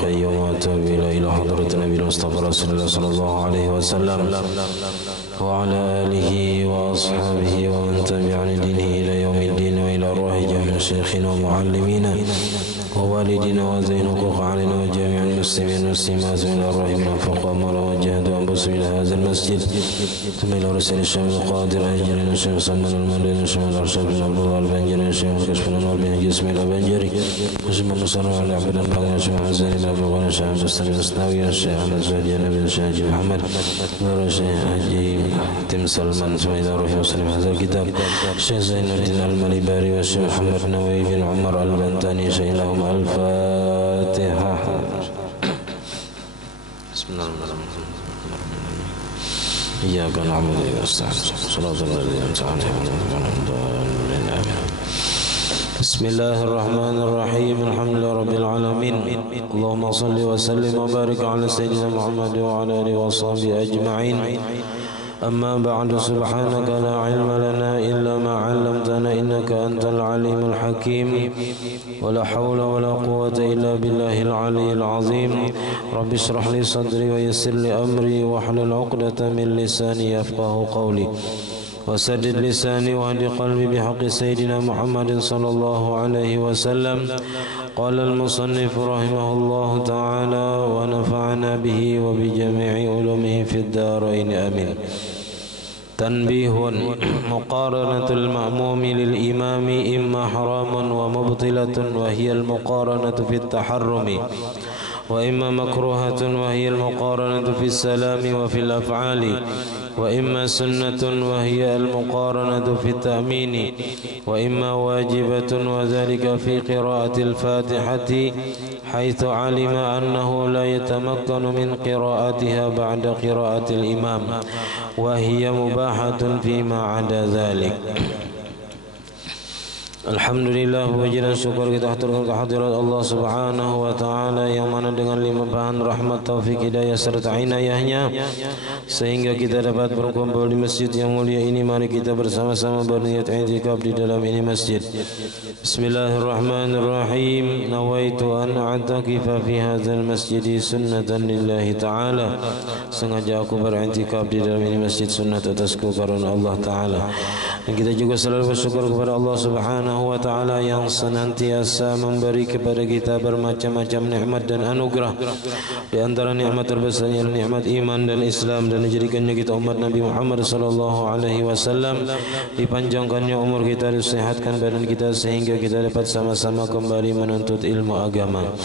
القيوم وأتوب إلى حضرة النبي المصطفى رسول الله صلى الله عليه وسلم وعلى آله وأصحابه ومن تبعن دينه إلى يوم الدين وإلى روح جميع شيخنا ومعلمينا ووالدنا وزين حقوق علينا وجميع المسلمين والمسلمات من الرحمن فقام وجاهدوا أنفسهم إلى هذا المسجد ثم إلى رسول الشام القادر أجرنا الشيخ سلمان المدين الشيخ الأرشاد بن عبد الله البنجري الشيخ كشف الأنوار بن جسم البنجري الشيخ مصر على عبد الله الشيخ حسن بن عبد الله الشيخ عبد السلام الأسناوي الشيخ أحمد زوجي النبي الشيخ محمد الشيخ حجي تم سلمان ثم إلى روح وسلم هذا الكتاب الشيخ زين الدين المليباري والشيخ محمد نووي بن عمر البنتاني شيخ لهم الفاتحة. بسم الله الرحمن الرحيم. إياك نعبد وإياك نستعين صراط الذين أنعمت عليهم. بسم الله الرحمن الرحيم. الحمد لله رب العالمين. اللهم صل وسلم وبارك على سيدنا محمد وعلى آله وصحبه أجمعين. أما بعد سبحانك لا علم لنا إلا ما علمتنا إنك أنت العليم الحكيم ولا حول ولا قوة إلا بالله العلي العظيم. رب اشرح لي صدري ويسر لي أمري واحلل عقدة من لساني يفقه قولي وسدد لساني واهد قلبي بحق سيدنا محمد صلى الله عليه وسلم. قال المصنف رحمه الله تعالى ونفعنا به وبجميع علومه في الدارين آمين. تنبيه: مقارنة المأموم للإمام إما حرام ومبطلة وهي المقارنة في التحرم، وإما مكروهة وهي المقارنة في السلام وفي الأفعال، وإما سنة وهي المقارنة في التأمين، وإما واجبة وذلك في قراءة الفاتحة حيث علم أنه لا يتمكن من قراءتها بعد قراءة الإمام، وهي مباحة فيما عدا ذلك. Alhamdulillah, puji dan syukur kita haturkan kehadirat Allah Subhanahu wa taala yang mana dengan limpahan rahmat, taufik, hidayah serta inayahnya sehingga kita dapat berkumpul di masjid yang mulia ini. Mari kita bersama-sama berniat i'tikaf di dalam ini masjid. Bismillahirrahmanirrahim. Nawaitu an a'takifa fi hadzal masjid sunnatan lillahi ta'ala. Sengaja aku beriktikaf di dalam ini masjid sunnat atasku karena Allah taala. Dan kita juga selalu bersyukur kepada Allah Subhanahu wa ta'ala yang senantiasa memberi kepada kita bermacam-macam nikmat dan anugerah. Di antara nikmat terbesarnya nikmat iman dan Islam, dan menjadikannya kita umat Nabi Muhammad sallallahu alaihi wasallam, dipanjangkannya umur kita, disehatkan badan kita sehingga kita dapat sama-sama kembali menuntut ilmu agama.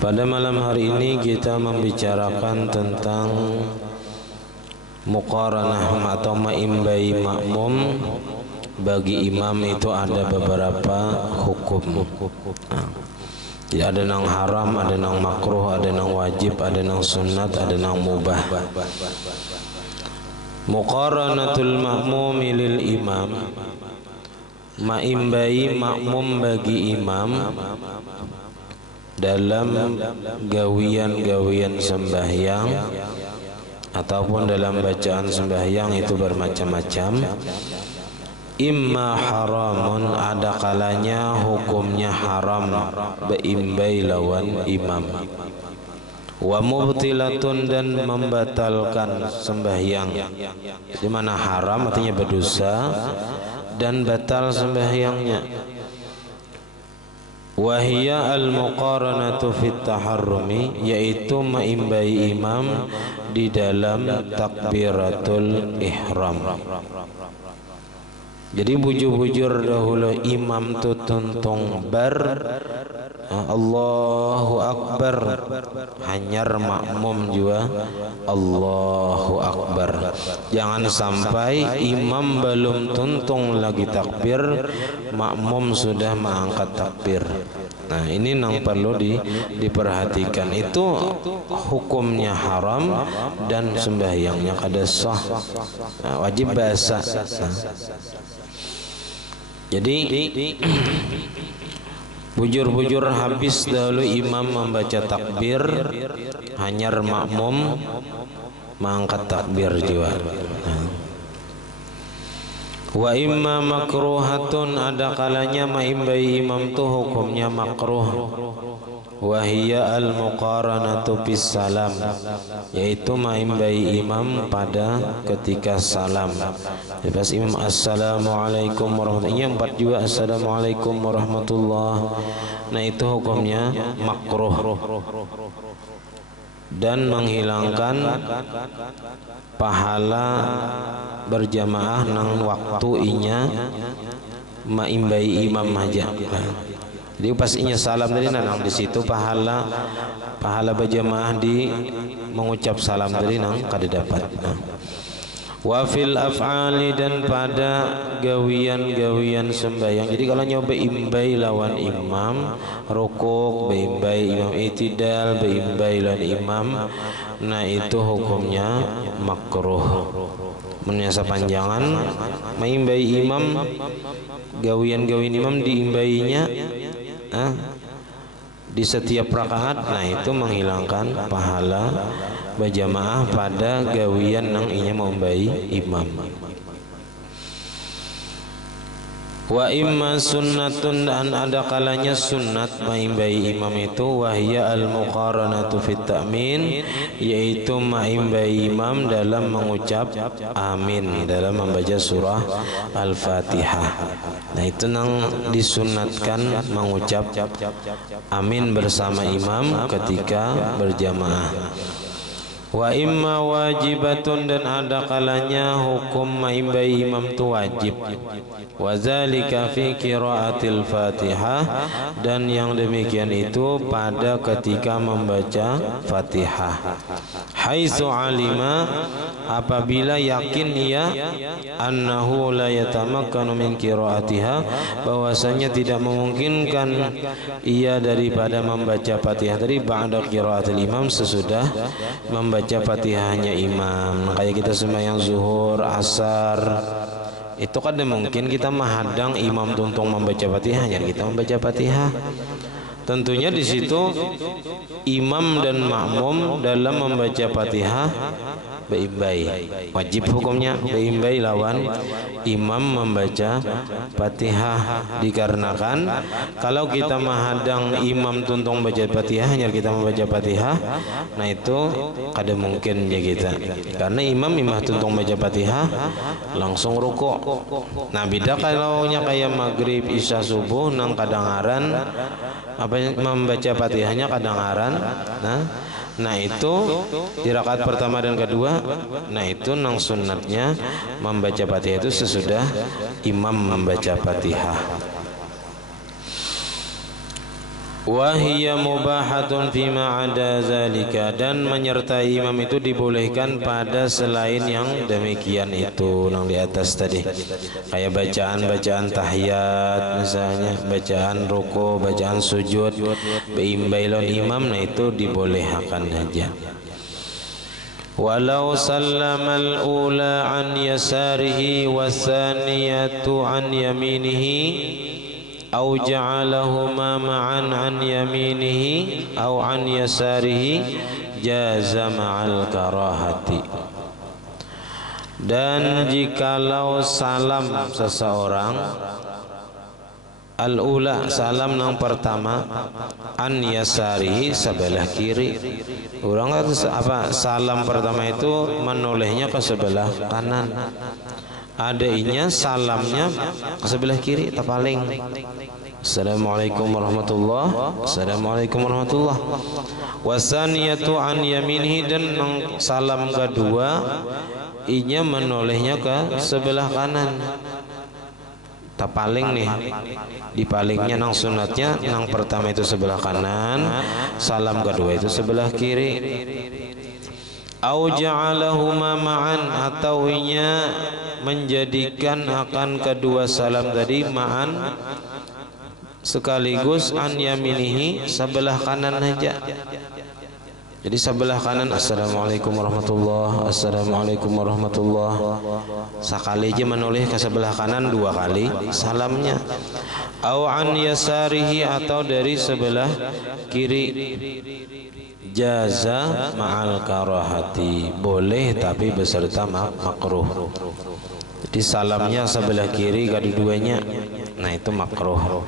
Pada malam hari ini kita membicarakan tentang muqaranah atau ma'imbai makmum. Bagi imam itu ada beberapa hukum. Ya, ada yang haram, ada yang makruh, ada yang wajib, ada yang sunat, ada yang mubah. Muqaranatul ma'mumi lil imam, ma'imbai makmum bagi imam dalam gawian-gawian sembahyang ataupun dalam bacaan sembahyang itu bermacam-macam. Imma haramun, ada kalanya hukumnya haram beimbai lawan imam. Wa mubtilatun, dan membatalkan sembahyang. Di mana haram artinya berdosa dan batal sembahyangnya. Wahia al-muqaranatu fit taharrumi, yaitu ma'imbai imam di dalam takbiratul ihram. Jadi bujur-bujur dahulu imam tu tuntung bar Allahu Akbar, hanyar makmum juga Allahu Akbar. Jangan sampai imam belum tuntung lagi takbir, makmum sudah mengangkat takbir. Nah, ini yang perlu diperhatikan. Itu hukumnya haram dan sembahyangnya kada sah. Nah, wajib basa. Jadi bujur-bujur habis dahulu imam membaca takbir, hanyar makmum mengangkat takbir juga. Wa imma makruhatun, ada kalanya maimbai imam tu hukumnya makruh. Wa hiya al muqaranatu bis salam, yaitu maimbai imam pada ketika salam. Lepas imam assalamualaikum warahmatullahi, empat juga assalamualaikum warahmatullahi. Nah itu hukumnya makruh dan menghilangkan pahala berjamaah nang waktu inya maimbai imam aja. Jadi pas inya salam tadi nang di situ pahala berjamaah di mengucap salam tadi nang kada dapat. Wa fil af'ali, dan pada gawian-gawian sembahyang. Jadi kalau nyoba imbai lawan imam rukuk, imbai imam itidal, imbai lawan imam, nah itu hukumnya makruh. Menyasa panjangan maimbai imam, gawian-gawian imam diimbainya di setiap rakaat, nah itu menghilangkan pahala berjamaah pada gawian nang inya membai imam. Wa imma sunnatun, dan ada kalanya sunnat maimbai imam itu wahya al muqaranatu fit ta'min, yaitu maimbai imam dalam mengucap amin dalam membaca surah al-Fatihah. Nah itu nang disunatkan mengucap amin bersama imam ketika berjamaah. Wa imma wajibatun, dan ada kalanya hukum maimbai imam itu wajib. Wa zalika fi qiraatil Fatihah, dan yang demikian itu pada ketika membaca Fatihah. Haitsu alima, apabila yakin ia annahu la yatamakkanu min qiraatiha, bahwasanya tidak memungkinkan ia daripada membaca Fatihah tadi ba'da qiraatil imam, sesudah membaca Fatihahnya imam. Kayak kita sembahyang zuhur, asar, itu kan mungkin kita menghadang imam tuntung membaca Fatihahnya, kita membaca Fatihah. Tentunya di situ imam dan makmum dalam membaca Fatihah beimbai, wajib hukumnya beimbai lawan imam membaca Fatihah, dikarenakan kalau kita menghadang imam tuntung baca Fatihah hanya kita membaca Fatihah, nah itu kada mungkin ya kita, karena imam tuntung baca Fatihah langsung rukuk. Nah beda kalau nya kayak maghrib, isya, subuh nang kadangaran apa membaca Fatihahnya kadangaran. Nah itu di rakaat pertama dan kedua, nah itu nang sunnatnya membaca Fatihah itu sesudah imam membaca Fatihah. Wa hiya mubahatun fima ada zalika, dan menyertai imam itu dibolehkan pada selain yang demikian itu nang di atas tadi, kayak bacaan tahiyat misalnya, bacaan ruku, bacaan sujud beimbai lawan imam, nah itu dibolehkan saja. Walau sallamal ula an yasarihi wasaniyatu an yaminihi au ja'alahuma ma'an an yaminihi au an yasarihi jaza ma'al karahati. Dan jikalau salam seseorang al-ula, salam yang pertama, an yasarihi, sebelah kiri. Orang apa salam pertama itu menolehnya ke sebelah kanan, adanya salamnya ke sebelah kiri terpaling. Assalamualaikum warahmatullahi, assalamualaikum warahmatullahi. Wasaniyatu an yaminihi, dan salam kedua inya menolehnya ke sebelah kanan, terpaling nih, dipalingnya nang sunatnya nang pertama itu sebelah kanan, salam kedua itu sebelah kiri. Au ja'alahuma ma'an, atau inya menjadikan akan kedua salam tadi ma'an sekaligus, an yaminihi, sebelah kanan saja. Jadi sebelah kanan assalamualaikum warahmatullahi, assalamualaikum warahmatullahi, sekali aja menoleh ke sebelah kanan dua kali salamnya. Au an yasarihi, atau dari sebelah kiri, jaza ma'al karahati, boleh tapi beserta makruh. di salamnya sebelah kiri kedua-duanya, nah itu makruh.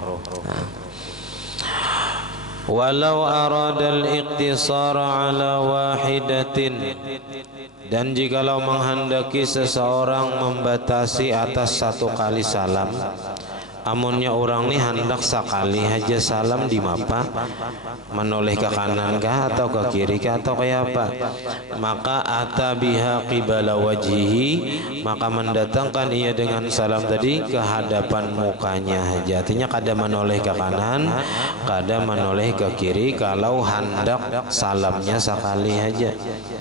Walau aradal iqtisara ala wahidatin, dan jikalau menghendaki seseorang membatasi atas satu kali salam, amunnya orang ni hendak sekali aja salam di mapa, menoleh ke kanan kah atau ke kiri kah atau kayak apa, maka atabiha qibala wajhihi, maka mendatangkan ia dengan salam tadi ke hadapan mukanya aja. Artinya kada menoleh ke kanan, kada menoleh ke kiri kalau hendak salamnya sekali aja.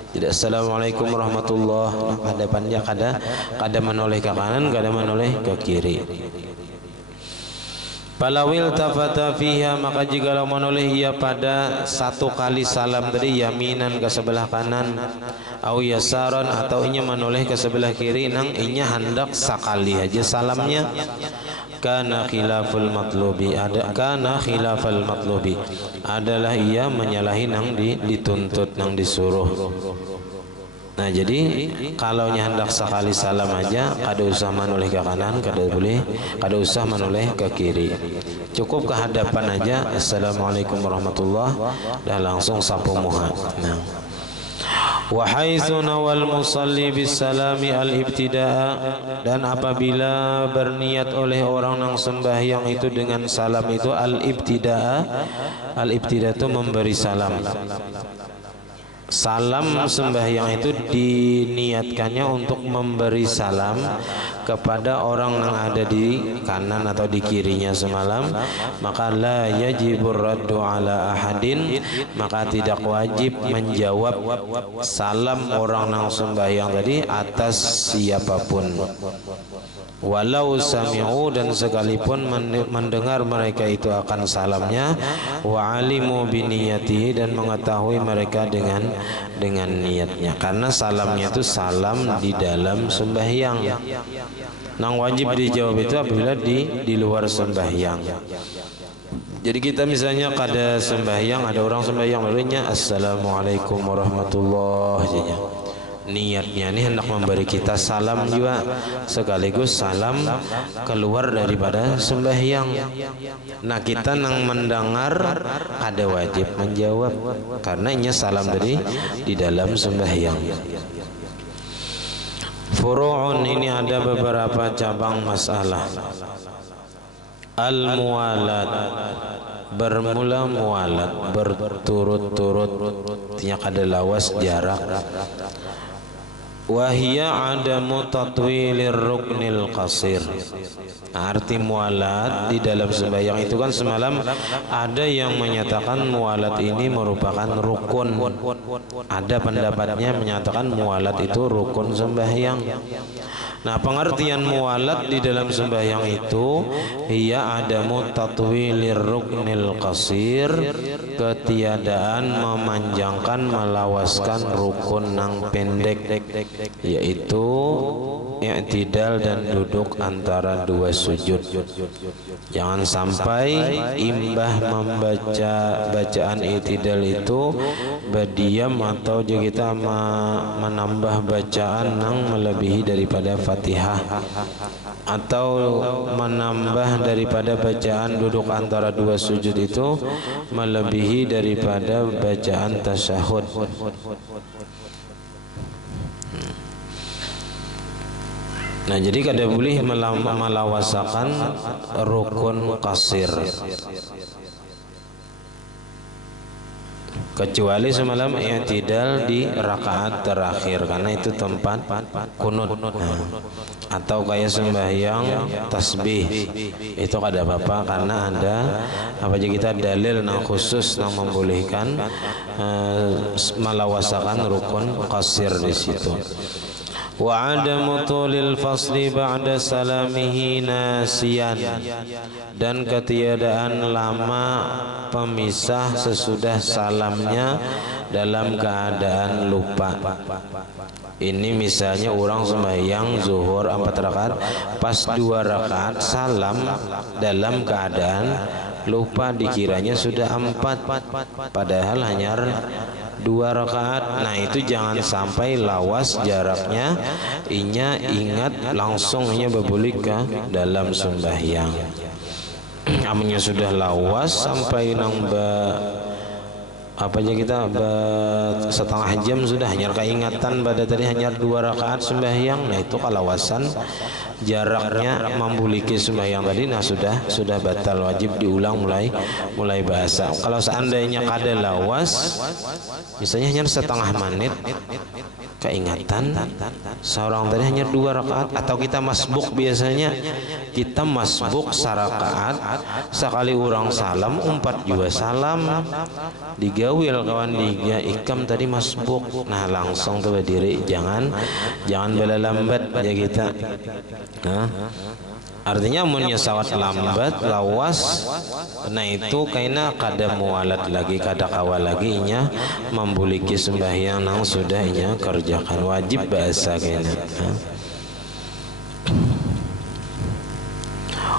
Tidak assalamualaikum warahmatullah, hadapannya kada menoleh ke kanan, kada menoleh ke kiri. Falawil tafata fiha, maka jikalau menoleh ia pada satu kali salam tadi yaminan ke sebelah kanan, au yasaran atau inya menoleh ke sebelah kiri, nang inya hendak sekali aja salamnya, kana khilaful matlubi, adalah ia menyalahi nang dituntut, nang disuruh. Nah jadi kalau hendak sekali salam aja kada usah menoleh ke kanan, kada usah menoleh ke kiri, cukup ke hadapan aja assalamualaikum warahmatullah, dan langsung sapu muha. Nah, wa haitsu nawal musalli bis salami al ibtidaa, dan apabila berniat oleh orang yang sembahyang itu dengan salam itu al ibtidaa itu memberi salam. Salam sembahyang itu diniatkannya untuk memberi salam kepada orang yang ada di kanan atau di kirinya semalam, maka la yajibur raddu ala ahadin, maka tidak wajib menjawab salam orang yang sembahyang tadi atas siapapun. Walau sami'u, dan sekalipun mendengar mereka itu akan salamnya, wa alimu biniyatihi, dan mengetahui mereka dengan niatnya, karena salamnya itu salam di dalam sembahyang. Nang wajib dijawab itu apabila di luar sembahyang. Jadi kita misalnya kada sembahyang, ada orang sembahyang lalunya assalamualaikum warahmatullahi wabarakatuh. Niatnya ini hendak memberi kita salam juga, sekaligus salam keluar daripada sembahyang. Nah kita nang mendengar ada wajib menjawab, karena ini salam dari di dalam sembahyang. Furu'un, ini ada beberapa cabang masalah. Al-muwalat, bermula muwalat, berturut-turut, tiada kada lawas jarak. Wahia adamu tatwilir ruknil qasir. Arti mualat di dalam sembahyang itu kan semalam ada yang menyatakan mualat ini merupakan rukun. Ada pendapatnya menyatakan mualat itu rukun sembahyang. Nah pengertian mualat di dalam sembahyang itu ia adamu tatwilir ruknil qasir, ketiadaan memanjangkan melawaskan rukun nang pendek, yaitu i'tidal dan duduk antara dua sujud. Jangan sampai imbah membaca bacaan i'tidal itu berdiam atau juga kita menambah bacaan yang melebihi daripada Fatihah, atau menambah daripada bacaan duduk antara dua sujud itu melebihi daripada bacaan tasyahud. Nah jadi kada boleh melawasakan rukun qasir, kecuali semalam i'tidal di rakaat terakhir, karena itu tempat kunut. Atau kayak sembahyang tasbih itu kada apa-apa, karena ada apa aja kita dalil yang khusus yang membolehkan melawasakan rukun qasir di situ. Wa adamu tulil fasli ba'da salamihi nasiyan, dan ketiadaan lama pemisah sesudah salamnya dalam keadaan lupa. Ini misalnya orang sembahyang zuhur 4 rakaat, pas 2 rakaat salam dalam keadaan lupa, dikiranya sudah 4 padahal hanya 2 rakaat. Nah itu jangan sampai lawas jaraknya, inya ingat langsung inya bebulik ke dalam sembahyang. Amunnya sudah lawas sampai apa aja kita setengah jam sudah hanya keingatan pada tadi hanya 2 rakaat sembahyang. Nah itu kalawasan jaraknya membuliki sembahyang tadi, nah sudah batal, wajib diulang mulai bahasa. Kalau seandainya kada lawas misalnya hanya setengah menit keingatan seorang tadi hanya 2 rakaat, atau kita masbuk, biasanya kita masbuk sarakaat sekali orang salam 4 juga salam digawil kawan diga ikam tadi masbuk. Nah langsung tuh berdiri, jangan bela lambat aja kita. Nah artinya amunnya sawat lambat lawas, nah itu kaina kada mualat lagi, kada kawal lagi inya membuliki sembahyang nang sudah inya kerjakan, wajib bahasa kaina.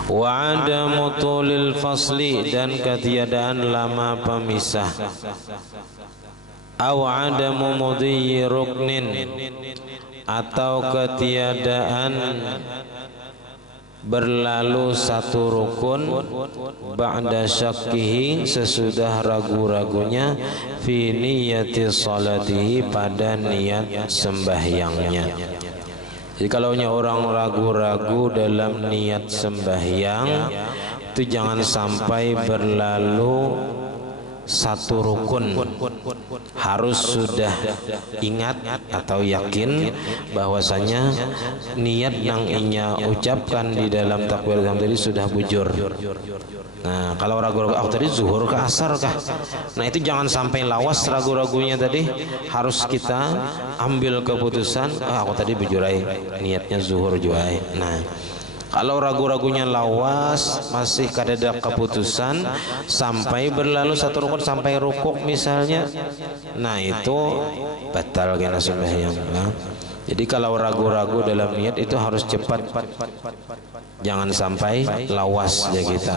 Wa adamu tulil fasli, dan ketiadaan lama pemisah. Aw adamu mudhi ruknin, atau ketiadaan berlalu satu rukun ba'da syakkihi, sesudah ragu-ragunya fi niyati salatihi, pada niat sembahyangnya. Jadi kalau orang ragu-ragu dalam niat sembahyang itu jangan sampai berlalu satu rukun, harus sudah ingat atau yakin bahwasanya niat yang inya ucapkan di dalam takbir ihram tadi sudah bujur. Nah kalau ragu-ragu tadi zuhur ke asar kah, nah itu jangan sampai lawas ragu-ragunya tadi, harus kita ambil keputusan aku tadi bujurai niatnya zuhur juai. Nah kalau ragu-ragunya lawas, masih kadada keputusan sampai berlalu satu rukun sampai rukuk misalnya, nah itu batal kena sembahyang. Nah, jadi kalau ragu-ragu dalam niat itu harus cepat, jangan sampai lawas ya kita.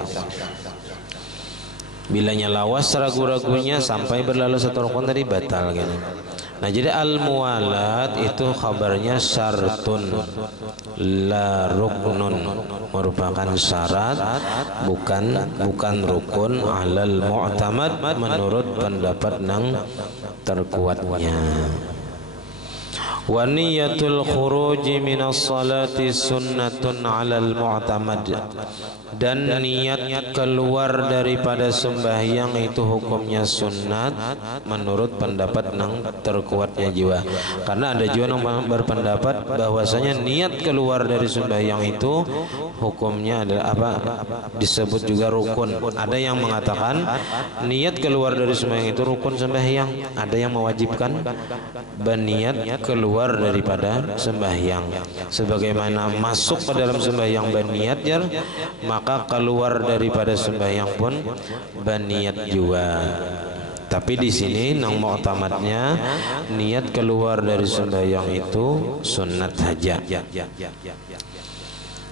Bilanya lawas ragu-ragunya sampai berlalu satu rukun tadi batal kena. Nah jadi al-muwalat itu kabarnya syartun la ruknun, merupakan syarat bukan rukun, alal mu'tamad, menurut pendapat nang terkuatnya. Wa niyatul khuruji minas salati sunnatun alal mu'tamad, dan niat keluar daripada sembahyang itu hukumnya sunnat menurut pendapat nang terkuatnya jiwa. Karena ada jiwa yang berpendapat bahwasanya niat keluar dari sembahyang itu hukumnya adalah apa, disebut juga rukun. Ada yang mengatakan niat keluar dari sembahyang itu rukun sembahyang, ada yang mewajibkan berniat keluar daripada sembahyang, sebagaimana masuk ke dalam sembahyang berniat ya, maka keluar daripada sembahyang pun berniat juga. Tapi di sini nang mu'tamadnya niat keluar dari sembahyang itu sunat saja.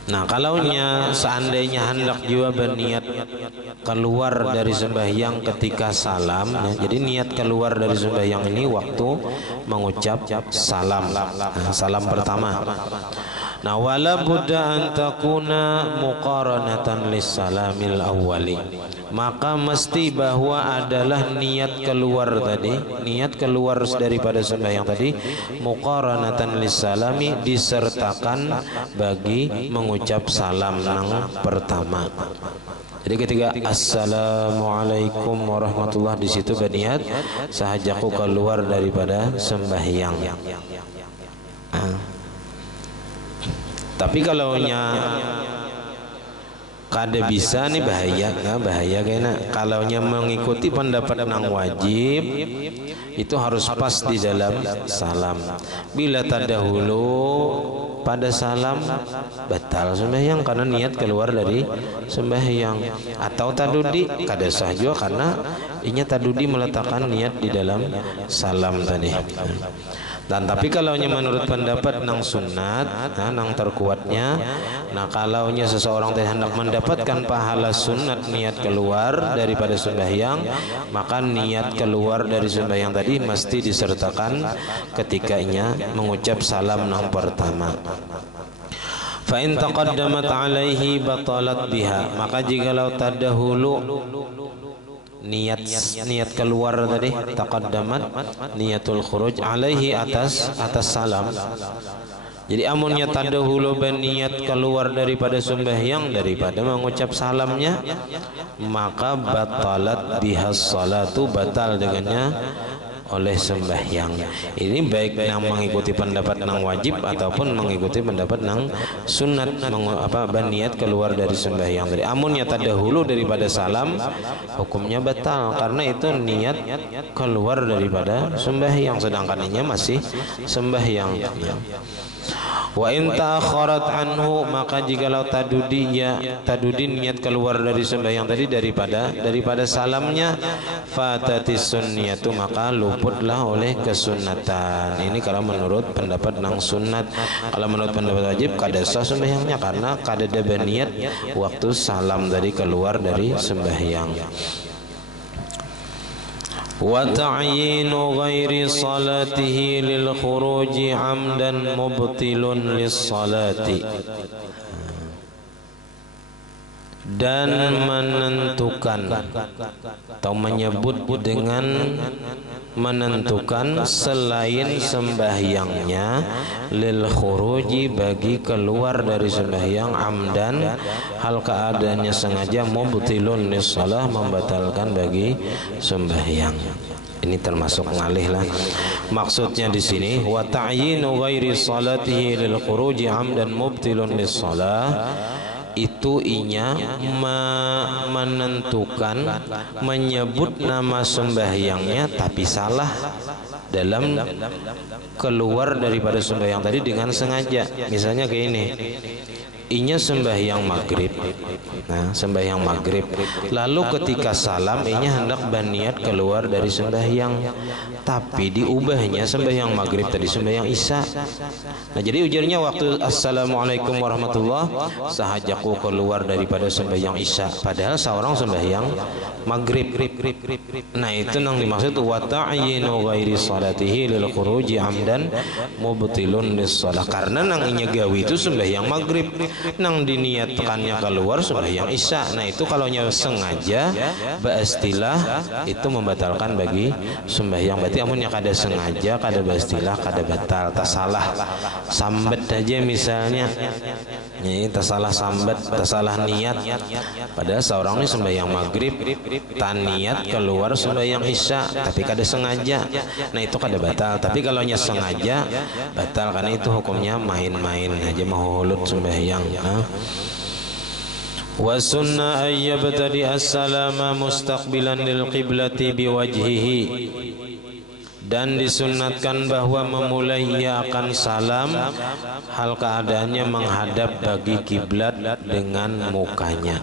Nah kalaunya seandainya hendak juga berniat keluar dari sembahyang ketika salam, ya, jadi niat keluar dari sembahyang ini waktu mengucap salam, salam pertama. Nah wala budda an takuna muqaranatan lis salamil awwali, maka mesti bahwa adalah niat keluar tadi, niat keluar daripada sembahyang tadi muqaranatan lis salami, disertakan bagi mengucap salam yang pertama. Jadi ketika assalamualaikum warahmatullah, di situ berniat sahajaku keluar daripada sembahyang. Tapi kalau kada bisa nih bahaya kayaknya. Kalau mengikuti pendapat nang wajib itu harus pas di dalam salam. Bila terdahulu pada salam batal sembahyang karena niat keluar dari sembahyang, atau tadudi kada sah juga karena inya tadudi meletakkan niat di dalam salam tadi. Dan tapi kalaunya menurut pendapat nang sunat, nah, nang terkuatnya, nah kalaunya seseorang hendak mendapatkan pahala sunat niat keluar daripada sembahyang, maka niat keluar dari sembahyang tadi mesti disertakan ketika ia mengucap salam nang pertama. Fa in taqaddamat alaihi batalat biha, maka jikalau terdahulu niat keluar tadi, taqaddamat niatul khuruj alaihi atas salam. Jadi amunnya terdahulu berniat keluar daripada sembahyang daripada mengucap salamnya, maka batalat bihas salatu, batal dengannya oleh sembahyang. Ini baik yang mengikuti pendapat nang wajib ataupun mengikuti pendapat nang sunat, berniat keluar dari sembahyang. Dari amunnya terdahulu daripada salam, hukumnya batal karena itu niat keluar daripada sembahyang, sedangkan ini masih sembahyang. Wa in ta'akharat anhu, maka jikalau tadudi niat keluar dari sembahyang tadi daripada salamnya, fatatis sunniyatu, maka luputlah oleh kesunatan. Ini kalau menurut pendapat nang sunat. Kalau menurut pendapat wajib kada sah sembahyangnya karena kada ada berniat waktu salam tadi keluar dari sembahyang. Wa ta'yinu ghairi salatihi lil khuruji amdan mubtilun lis salati, dan menentukan atau menyebut dengan menentukan selain sembahyangnya lil khuruji, bagi keluar dari sembahyang, amdan hal keadaannya sengaja, mubtilun lis shalah, membatalkan bagi sembahyang. Ini termasuk ngalih lah. Maksudnya di sini wa ta'yinu ghairi salatihi lil khuruji amdan mubtilun lis shalah, itu inya menentukan, menyebut nama sembahyangnya tapi salah dalam keluar daripada sembahyang tadi dengan sengaja. Misalnya kayak ini, inya sembahyang maghrib, nah sembahyang maghrib, lalu ketika salam inya hendak berniat keluar dari sembahyang, tapi diubahnya sembahyang maghrib tadi sembahyang isya. Nah jadi ujarnya waktu assalamualaikum warahmatullah, sahajaku keluar daripada sembahyang isya, padahal seorang sembahyang maghrib. Nah itu yang dimaksud wa ta'yinu ghairi salatihi lil khuruji amdan mubtilun lis shalah, karena nang inya gawi itu sembahyang maghrib, nang diniatkannya keluar sembahyang isya. Nah itu kalau nya sengaja baistilah itu membatalkan bagi sembahyang. Berarti amunnya kada sengaja, kada baistilah, kada batal, tak salah sambet aja misalnya, ini tak salah sambet, tak salah niat, padahal seorang ini sembahyang maghrib tan niat keluar sembahyang isya tapi kada sengaja, nah itu kada batal. Tapi kalau nya sengaja batal, karena itu hukumnya main-main aja, mau hulut sembahyang. Wa sunnah ayyabtadi as-salama mustaqbilan lil qiblati biwajhihi, dan disunatkan bahwa memulai ia akan salam hal keadaannya menghadap bagi kiblat dengan mukanya.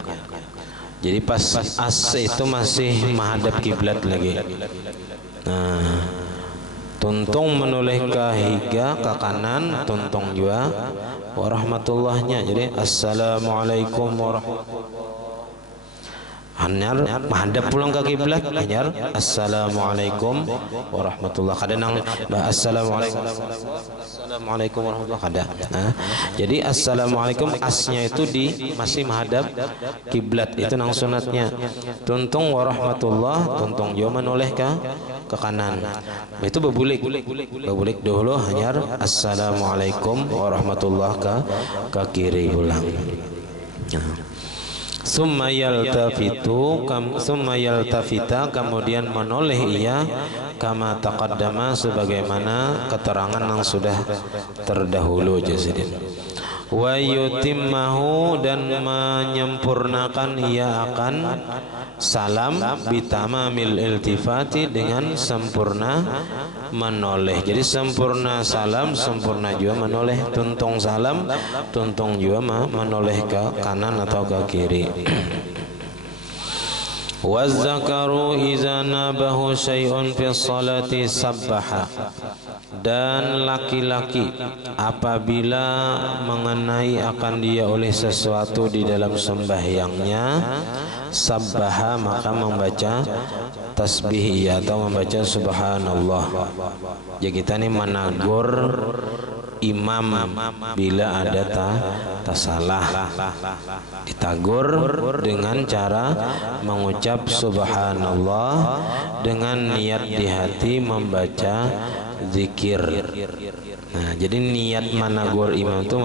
Jadi pas as itu masih menghadap kiblat lagi. Nah, tuntung menoleh ke higa ke kanan, tuntung juga warahmatullahnya. Jadi assalamualaikum warahmatullahi, hanyar menghadap pulang ke kiblat, hanyar assalamualaikum warahmatullah, kada nang assalamualaikum warahmatullah, kada. Nah, jadi assalamualaikum asnya itu masih menghadap kiblat, itu nang sunatnya. Tuntung warahmatullah, tuntung juga menoleh ke kanan, itu bebulik dahulu, hanyar assalamualaikum warahmatullah ke kiri pulang. Summa yaltafita, kemudian menoleh ia, kama taqaddama, sebagaimana keterangan yang sudah terdahulu. Jasidin wa yutimmahu, dan menyempurnakan ia akan salam bitamamil iltifati, dengan sempurna menoleh. Jadi sempurna salam, sempurna juga menoleh. Tuntung salam, tuntung juga menoleh ke kanan atau ke kiri. Waz-zakaru idza nabahu syai'un fi sholati sabbaha. Dan laki-laki apabila mengenai akan dia oleh sesuatu di dalam sembahyangnya, sabbaha, maka membaca tasbih atau membaca subhanallah. Ya, kita ini menegur imam bila ada salah, ditagur dengan cara mengucap subhanallah dengan niat di hati membaca zikir. Nah, jadi niat menegur imam itu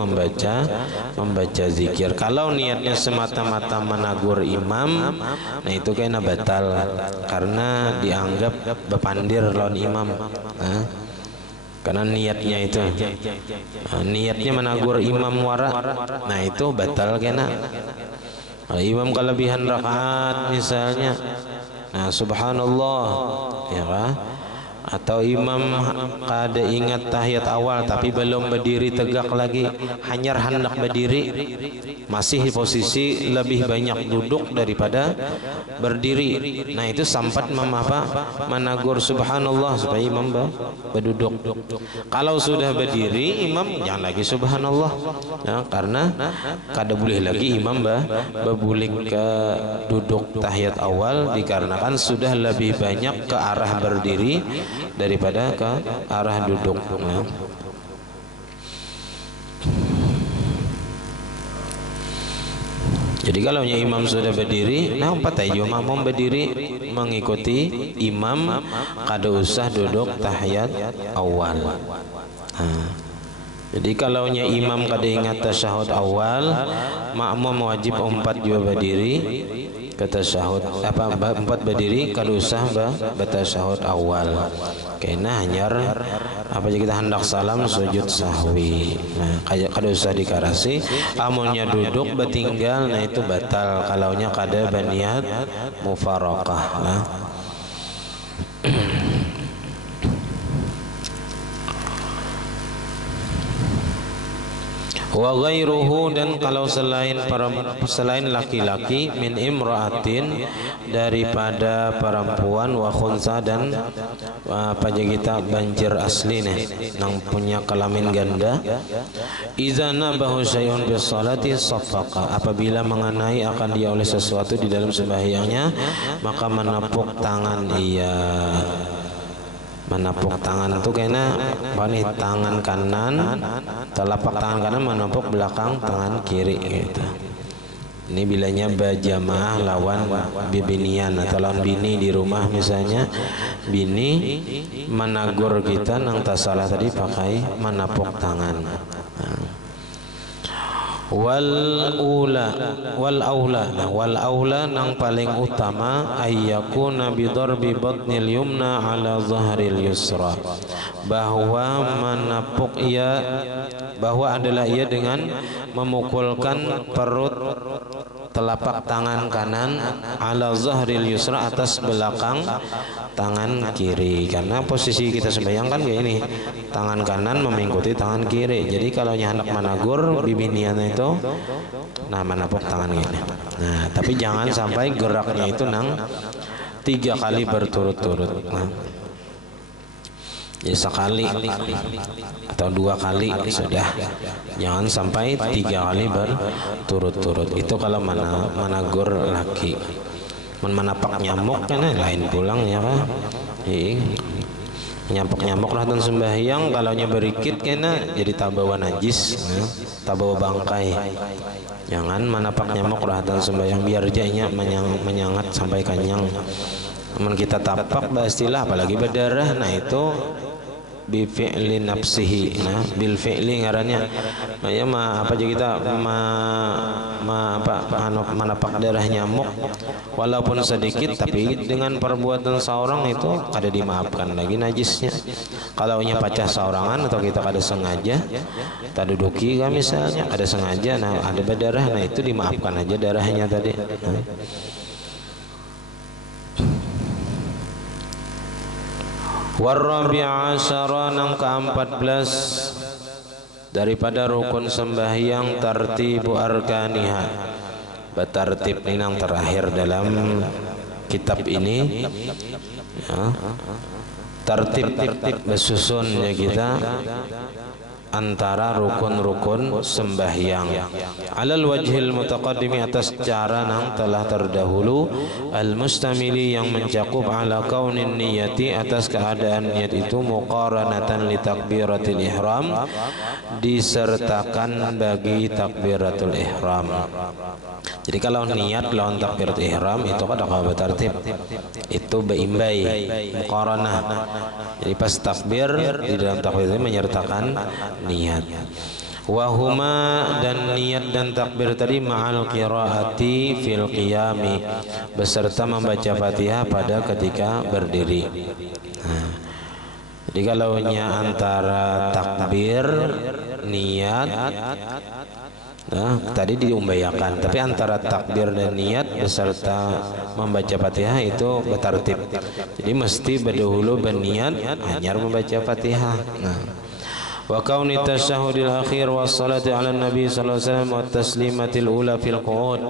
membaca zikir. Kalau niatnya semata-mata menegur imam, nah itu kayaknya batal karena dianggap bepandir lawan imam. Nah, karena niatnya itu, niatnya menegur imam wara, nah itu batal kena. Imam kelebihan rakaat misalnya, nah subhanallah, ya kan? Atau imam kada ingat tahiyat awal tapi belum berdiri tegak lagi, hanya hendak berdiri, masih posisi lebih banyak duduk daripada berdiri. Nah itu sampat menegur subhanallah supaya imam berduduk. Kalau sudah berdiri imam jangan lagi subhanallah, ya, karena kada boleh lagi imam berbulik ke duduk tahiyat awal dikarenakan sudah lebih banyak ke arah berdiri daripada ke arah duduk. Nah. Jadi kalau imam sudah berdiri, nah empat aja makmum berdiri mengikuti imam, kada usah duduk tahiyat awal. Nah. Jadi kalau imam kada ingat tasyahud awal, makmum wajib empat juga berdiri ke tasyahud, empat berdiri kada usah bertasyahud awal. Kena hanyar apa aja kita hendak salam sujud sahwi. Nah, kada usah dikarasi. Amunnya duduk bertinggal, nah itu batal kalaunya kada baniat mufaraqah. Nah. Wa ghairuhu, dan kalau selain laki-laki, min imra'atin, daripada perempuan, wa khunsa, dan apa aja kita banjir asli nih nang punya kelamin ganda. Idza nabahu syai'un bi sholati saffaqa, apabila mengenai akan dia oleh sesuatu di dalam sembahyangnya, maka menepuk tangan ia. Menepuk tangan itu kena tangan kanan, telapak tangan kanan menepuk belakang tangan kiri gitu. Ini bilanya berjamaah lawan bibinian atau lawan bini di rumah, misalnya bini menagur kita nang tak salah tadi pakai menepuk tangan. Wal aula nang paling utama ayyakuna bi darbi batnil yumna ala zahril yusra, bahwa menepuk bahwa adalah ia dengan memukulkan perut telapak tangan kanan ala zahril yusra, atas belakang tangan kiri. Karena posisi kita sembahyang kan kayak ini, tangan kanan mengikuti tangan kiri. Jadi kalau hendak menagur bibinian itu, nah menepuk tangan ini. Nah tapi jangan sampai geraknya itu nang 3 kali berturut-turut. Nah, ya sekali atau 2 kali sudah, jangan sampai 3 kali berturut-turut. Itu kalau menagur laki. Menapak nyamuk kan lain pulang, ya kan? Nyapak nyamuk lah dan sembahyang, kalau berikit kena jadi tabawa najis, tabawa bangkai. Jangan menapak nyamuk lah dan sembahyang, biar jadinya menyangat sampai kenyang. Namun kita tapak bastilah, apalagi berdarah, nah itu bi fi'li nafsihi, nah bil fi'li ngarannya. Ya apa aja kita menapak darah nyamuk walaupun sedikit, tapi dengan perbuatan seorang itu kada dimaafkan lagi najisnya. Kalau pacah seorangan atau kita kada sengaja, kita duduki kan misalnya ada sengaja, nah ada berdarah, nah itu dimaafkan aja darahnya tadi. Warabi'a asyara nang ke-14 daripada rukun sembahyang, tartibu arkaniha, bertartib ini nang terakhir dalam kitab ini ya, tertib bersusun ya kita antara rukun-rukun sembahyang alal wajhil mutaqaddimi, atas cara yang telah terdahulu, al mustamili yang mencakup ala kaunin niyati, atas keadaan niat itu muqaranatan li takbiratil ihram, disertakan bagi takbiratul ihram. Jadi kalau niat lawan takbiratul ihram itu kan ada tertib, itu beimbai muqaranah. Jadi pas takbir di dalam takbir itu menyertakan niat. Wahuma, dan niat dan takbir tadi ma'al qiraati fil qiyami, beserta membaca Fatihah pada ketika berdiri. Nah, jadi kalau antara takbir niat, nah, tadi diumbayakan, tapi antara takbir dan niat beserta membaca Fatihah itu bertartib. Jadi mesti berdahulu berniat hanya membaca Fatihah. Nah, wa kauni tasyahudil akhir was salati ala nabi sallallahu alaihi wasallam wa taslimatil ula fil qu'ud,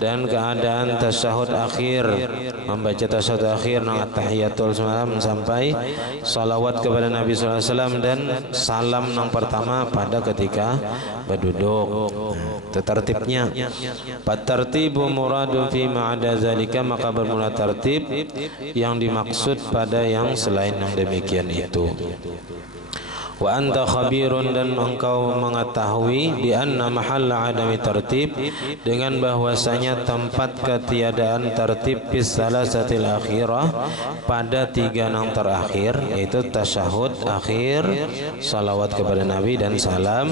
dan keadaan tasyahud akhir, membaca tasyahud akhir nang at-tahiyatul semalam sampai salawat kepada Nabi sallallahu alaihi wasallam, dan salam nang pertama pada ketika berduduk. Tertibnya patartibu muradu fi ma'ada zalika, maka bermula tertib yang dimaksud pada yang selain yang demikian itu. Wa anta khabirun, dan engkau mengetahui bi anna mahalla adami tertib, dengan bahwasanya tempat ketiadaan tertib bis salasatil akhirah, pada tiga nang terakhir, yaitu tasyahud akhir, salawat kepada Nabi dan salam,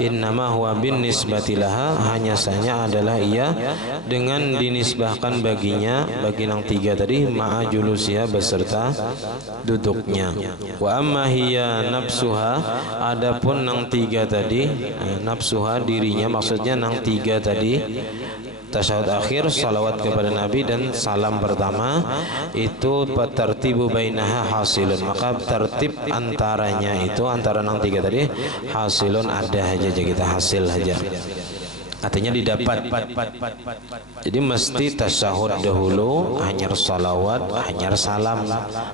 innama huwa bin nisbati laha, hanya saja adalah ia dengan dinisbahkan baginya, bagi nang tiga tadi, ma'a julusiha, beserta duduknya. Wa amma hiya nafsuha, adapun nang tiga tadi, nafsuha dirinya, maksudnya nang tiga tadi, tasyahud akhir, salawat kepada Nabi dan salam pertama, itu tertibu bainaha hasilun, maka tertib antaranya itu, antara nang tiga tadi hasilun, ada aja kita hasil aja, artinya didapat. Jadi mesti tasyahud dahulu, hanyar salawat, hanyar salam.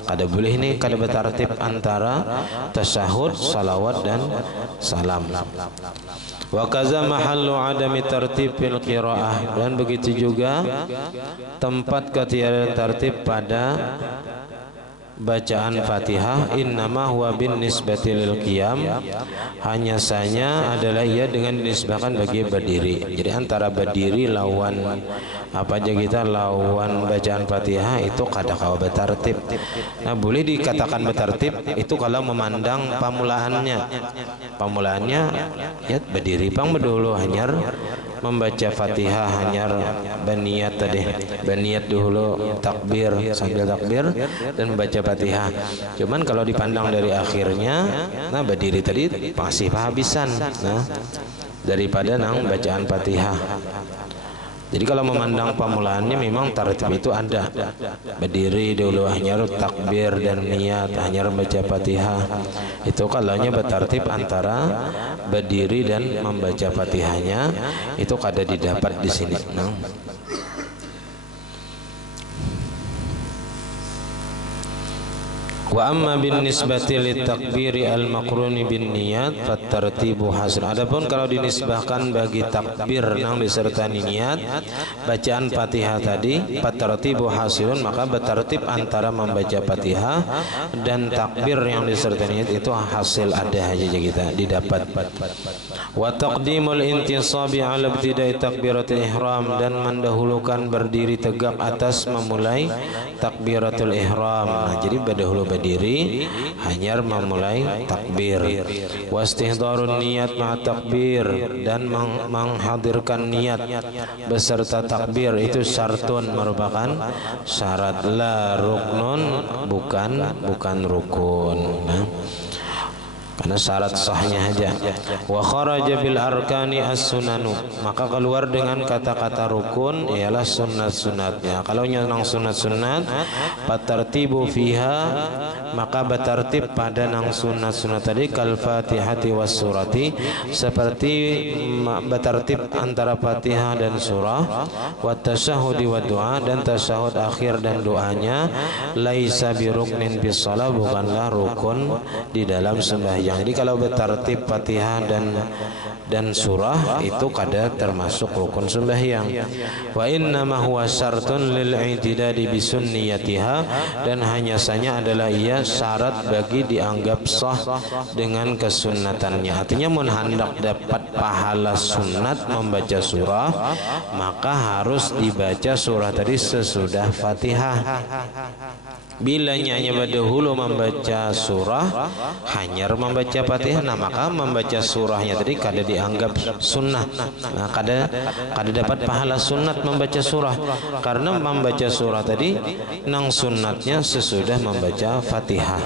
Kada boleh ini kada bertartib antara tasyahud, salawat dan salam. Wa kaza mahallu adami tartib fil qiraah, dan begitu juga tempat ketiadaan tertib pada bacaan Fatihah, innama huwa bin nisbati lil qiyam, hanya saja adalah ia dengan dinisbahkan bagi berdiri. Jadi antara berdiri lawan apa aja kita, lawan bacaan Fatihah itu kada kawa bertartib. Nah, boleh dikatakan bertartib itu kalau memandang pamulaannya. Pamulaannya ya berdiri pang berdulu, hanyar membaca Fatihah, hanyar berniat tadi, berniat dulu takbir, sambil takbir dan membaca Fatihah. Cuman kalau dipandang dari akhirnya, nah berdiri tadi masih kehabisan, nah daripada nang bacaan Fatihah. Jadi kalau memandang pamulaannya memang tertib itu ada, berdiri dulu, hanyar takbir dan niat, hanyar baca Fatihah. Itu kalaunya bertertib antara berdiri dan membaca Fatihahnya, itu kada didapat di sini. Nah, wa amma bin nisbati lit takbiri al maqruni bin niyat fat tartibu hasil. Adapun kalau dinisbahkan bagi takbir yang disertai niat, bacaan Fatihah tadi fat tartibu hasilun, maka bertertib antara membaca Fatihah dan takbir yang disertai niat itu hasil, ada aja kita didapat. Wa taqdimul intisabi ala ibtida'i takbiratul ihram, dan mendahulukan berdiri tegak atas memulai takbiratul ihram. Nah, jadi berdahulu berdiri hanyar memulai takbir. Wastihdarun niat ma takbir, dan menghadirkan niat beserta takbir itu syartun, merupakan syarat, la ruknun, bukan rukun. Nah, karena syarat sahnya aja. Wa kharaja bil arkani as-sunanu, maka keluar dengan kata-kata rukun ialah sunat-sunatnya. Kalau nang sunat-sunat patartibu fiha, maka bertartib pada nang sunat-sunat tadi kal fatihati was surati, seperti bertartib antara Fatihah dan surah, wa tasyahudi wa doa, dan tasyahud akhir dan doanya. Laisa biruknin bis shalah, bukanlah rukun di dalam sembahyang. Jadi kalau bertartib Fatihah dan surah itu kada termasuk rukun sembahyang. Wa inna ma huwa syartun lil i'tidadi bi sunniyatiha, dan hanya saja adalah ia syarat bagi dianggap sah dengan kesunatannya. Artinya mun hendak dapat pahala sunat membaca surah, maka harus dibaca surah tadi sesudah Fatihah. Bila hanya berdahulu membaca surah, hanya membaca Fatihah, nah maka membaca surahnya tadi kada dianggap sunnah. Nah kada dapat pahala sunat membaca surah, karena membaca surah tadi nang sunatnya sesudah membaca Fatihah.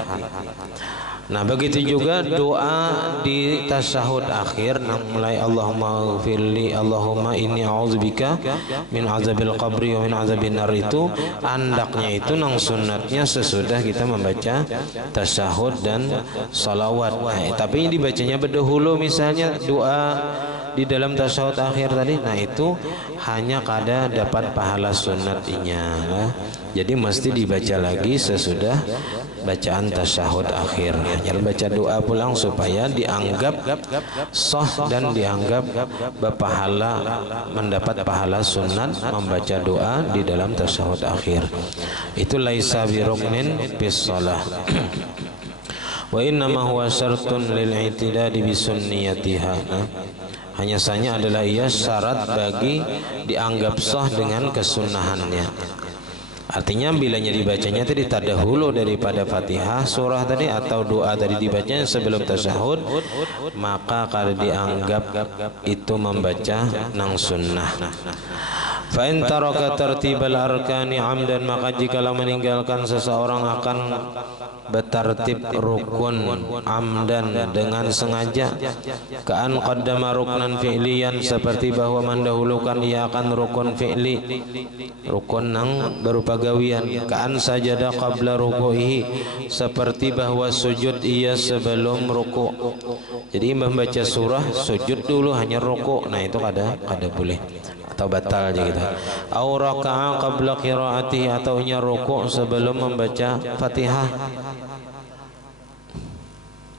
Nah begitu juga doa di tasyahud akhir, nang mulai Allahumma ghfirli, Allahumma inni a'udzubika min azabil qabri wa min azabin nar, itu andaknya itu nang sunatnya sesudah kita membaca tasyahud dan salawat. Nah, tapi dibacanya berdahulu misalnya doa di dalam tasyahud akhir tadi, nah itu hanya kada dapat pahala sunatnya. Nah, jadi mesti dibaca lagi sesudah bacaan tasyahud akhir. Hanya baca doa pulang supaya dianggap sah dan dianggap berpahala, mendapat pahala sunat membaca doa di dalam tasyahud akhir. Itu laisa biruknin bis shalah. Wa inna ma huwa syartun lil i'tidadi bi sunniyatiha. Hanya saja adalah ia syarat bagi dianggap sah dengan kesunahannya. Artinya bilanya dibacanya tadi tadahulu daripada Fatihah surah tadi atau doa tadi dibacanya sebelum tasyahud, maka kalau dianggap itu membaca nang sunnah. Fa in taraka tartibal arkani amdan, maka jikalau meninggalkan seseorang akan bertartib rukun amdan dengan sengaja, ka'an qaddama ruknan fi'liyan, seperti bahwa mendahulukan ia akan rukun fi'li, rukun nang berupa gawian, ka'an sajada qabla ruku'ihi, seperti bahwa sujud ia sebelum ruku'. Jadi membaca surah sujud dulu hanya ruku', nah itu kada boleh atau batal aja gitu. Au raka'a qabla qiraatihi, atau nya ruku' sebelum membaca Fatihah.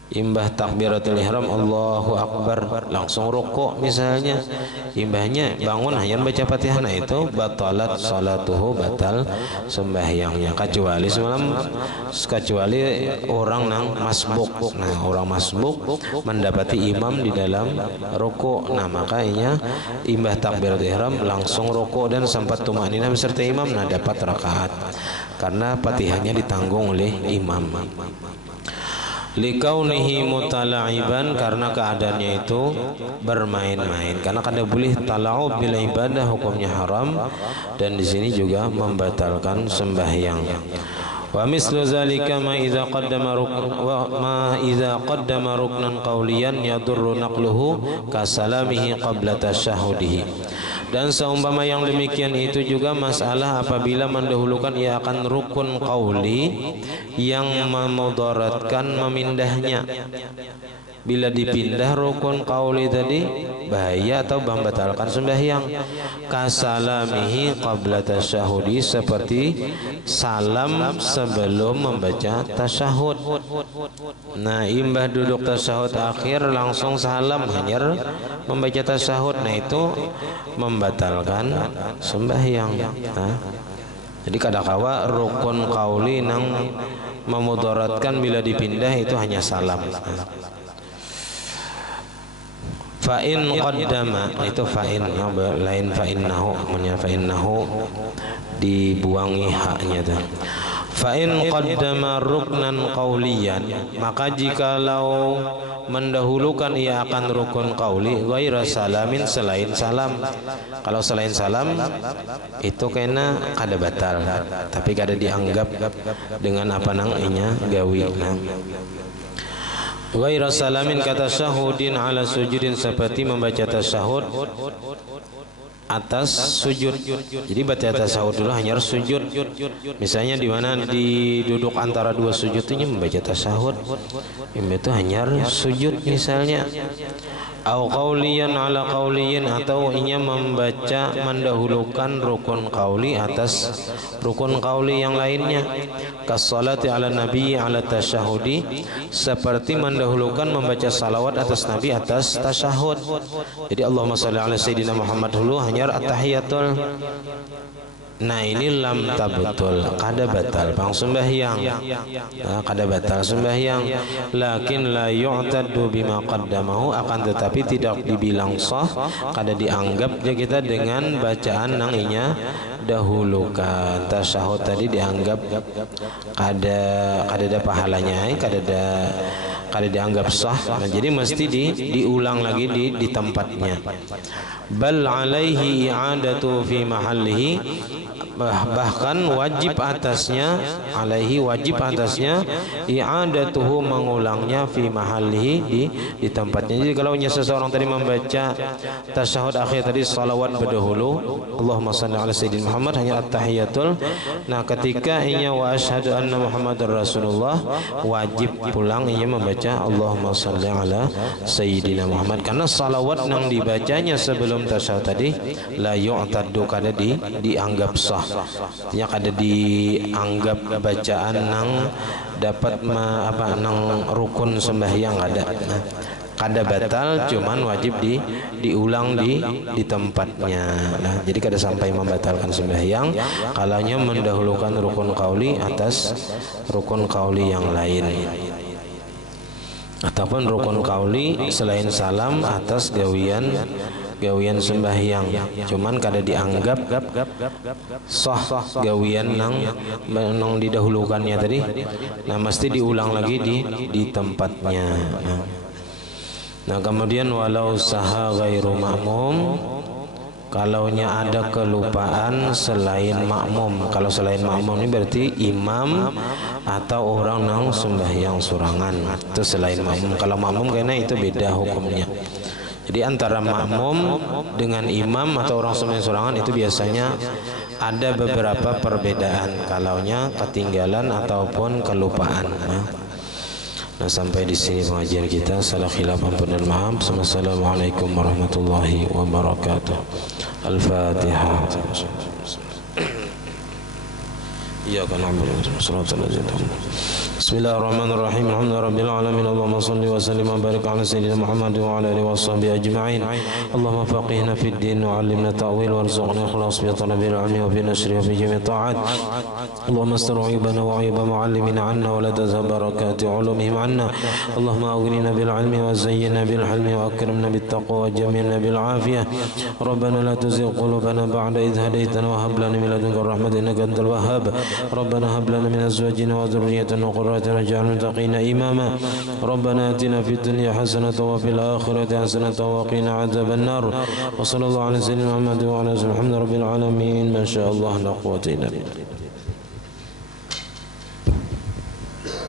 Imbah takbiratul ihram Allahu akbar langsung rukuk misalnya, imbahnya bangun hanya baca Fatihah, nah itu batalat salatuhu, batal sembahyangnya, kecuali orang nang masbuk. Nah orang masbuk mendapati imam di dalam rukuk, nah makanya imbah takbiratul ihram langsung rukuk dan sempat tumaninah beserta imam, nah dapat rakaat karena Fatihahnya ditanggung oleh imam. Likaunihi mutala'iban, karena keadaannya itu bermain-main, karena kada boleh tala'ub bila ibadah hukumnya haram, dan di sini juga membatalkan sembahyang. Wa mislu zalika ma idza qaddama ruknan qawliyan yadurru naqluhu kasalamihi qabla tasyahudihi. Dan seumpama yang demikian itu juga masalah apabila mendahulukan ia akan rukun qauli yang memudaratkan memindahnya. Bila dipindah rukun qauli tadi bahaya atau membatalkan sembahyang. Kasalamihi qabla tasyahudi, seperti salam sebelum membaca tasyahud. Nah imbah duduk tasyahud akhir langsung salam hanya membaca tasyahud, nah itu membatalkan sembahyang. Nah, jadi kadakawa rukun qauli nang memudaratkan bila dipindah itu hanya salam. Fa'in qaddama, itu fa'in lain fa'innahu, punya fa'innahu dibuangi haknya tuh. Fa'in qaddama ruknan qawliyan, maka jikalau mendahulukan ia akan rukun qauli ghaira salamin, selain salam. Kalau selain salam itu kena kada batal, tapi kada dianggap dengan apa nang inya gawi. Ghaira salamin kata syahudin ala sujudin, seperti membaca tasyahud atas sujud. Jadi baca tasyahud dulu hanya harus sujud. Misalnya di mana di duduk antara dua sujud ini membaca tasyahud, itu hanya harus sujud misalnya. Au qauliyan ala qauliyin, atau inya membaca mendahulukan rukun qauli atas rukun qauli yang lainnya. Kas-salati ala nabi ala tasyahudi, seperti mendahulukan membaca salawat atas nabi atas tasyahud. Jadi Allahumma shalli ala sayyidina Muhammad dulu hanya at-tahiyatul. Nah ini lam tabtul, kada batal pang sembahyang, kada batal sembahyang. Lakin la yu'taddu bima qaddamahu, akan tetapi tidak dibilang sah, kada dianggap ya kita dengan bacaan nang inya dahulukan. Tasyahud tadi dianggap kada ada pahalanya, kada dianggap sah. Nah, jadi mesti diulang lagi di tempatnya. Bal alaihi i'adatu fi mahallihi, bahkan wajib atasnya, alaihi wajib atasnya, i'adatuhu mengulangnya fi mahallihi di tempatnya. Jadi kalau seseorang tadi membaca tasyahud akhir tadi salawat berdahulu, Allahumma shalli ala sayyidina Muhammad, hanya at-tahiyatul. Nah ketika inya wa asyhadu anna Muhammadar Rasulullah, wajib pulang inya membaca Allahumma shalli ala sayyidina Muhammad, karena salawat yang dibacanya sebelum tasyahud tadi la yu'taddu, kada dianggap sah. Ya kada dianggap bacaan nang dapat nang rukun sembahyang, kada batal, cuman wajib diulang di tempatnya. Nah, jadi kada sampai membatalkan sembahyang kalanya mendahulukan rukun qauli atas rukun qauli yang lain, ataupun rukun qauli selain salam atas gawian sembahyang, cuman kada dianggap sah gawian nang didahulukannya tadi. Nah mesti diulang lagi di tempatnya. Nah kemudian walau saha ghairu ma'mum, kalaunya ada kelupaan selain makmum. Kalau selain makmum ini berarti imam atau orang nang sembahyang surangan, itu selain makmum. Kalau makmum kayaknya itu beda hukumnya. Jadi antara makmum dengan imam atau orang sembahyang surangan itu biasanya ada beberapa perbedaan kalaunya ketinggalan ataupun kelupaan. Nah sampai di sini pengajian kita. Salah khilaf ampun dan maaf. Assalamualaikum warahmatullahi wabarakatuh. Al-Fatihah. Iyyaka na'budu wa iyyaka nasta'in. Bismillahirrahmanirrahim. Alhamdulillahirabbil alamin. Allahumma shalli wa sallim wa barik ala sayyidina Muhammad wa ala alihi washabbihi ajma'in. Allahumma faqihna fid din wa 'allimna ta'wil warzuqna ikhlas bi talabil ilmi wa bi nashri fi jami' ta'at. Allahumma astur 'aybana wa 'ayba mu'allimina 'anna wa la tazhab barakati 'ulumihim 'anna. Allahumma aghnina bil 'ilmi wa zayyinna bil hilmi wa akrimna bit taqwa wa jamilna bil 'afiyah. Rabbana la tuzigh qulubana ba'da idh hadaytana wa hab lana min ladunka rahmatan innaka antal wahhab. Rabbana hab lana min azwajina wa dhurriyyatina qurrata a'yun waj'alna imama. Rabbana atina fid dunya hasanatan wa fil akhirati hasanatan wa qina adzaban nar. Wa sallallahu ala sayyidina Muhammad wa ala alihi wa sahbihi rabbil alamin. Ma sha Allah la quwwata illa billah.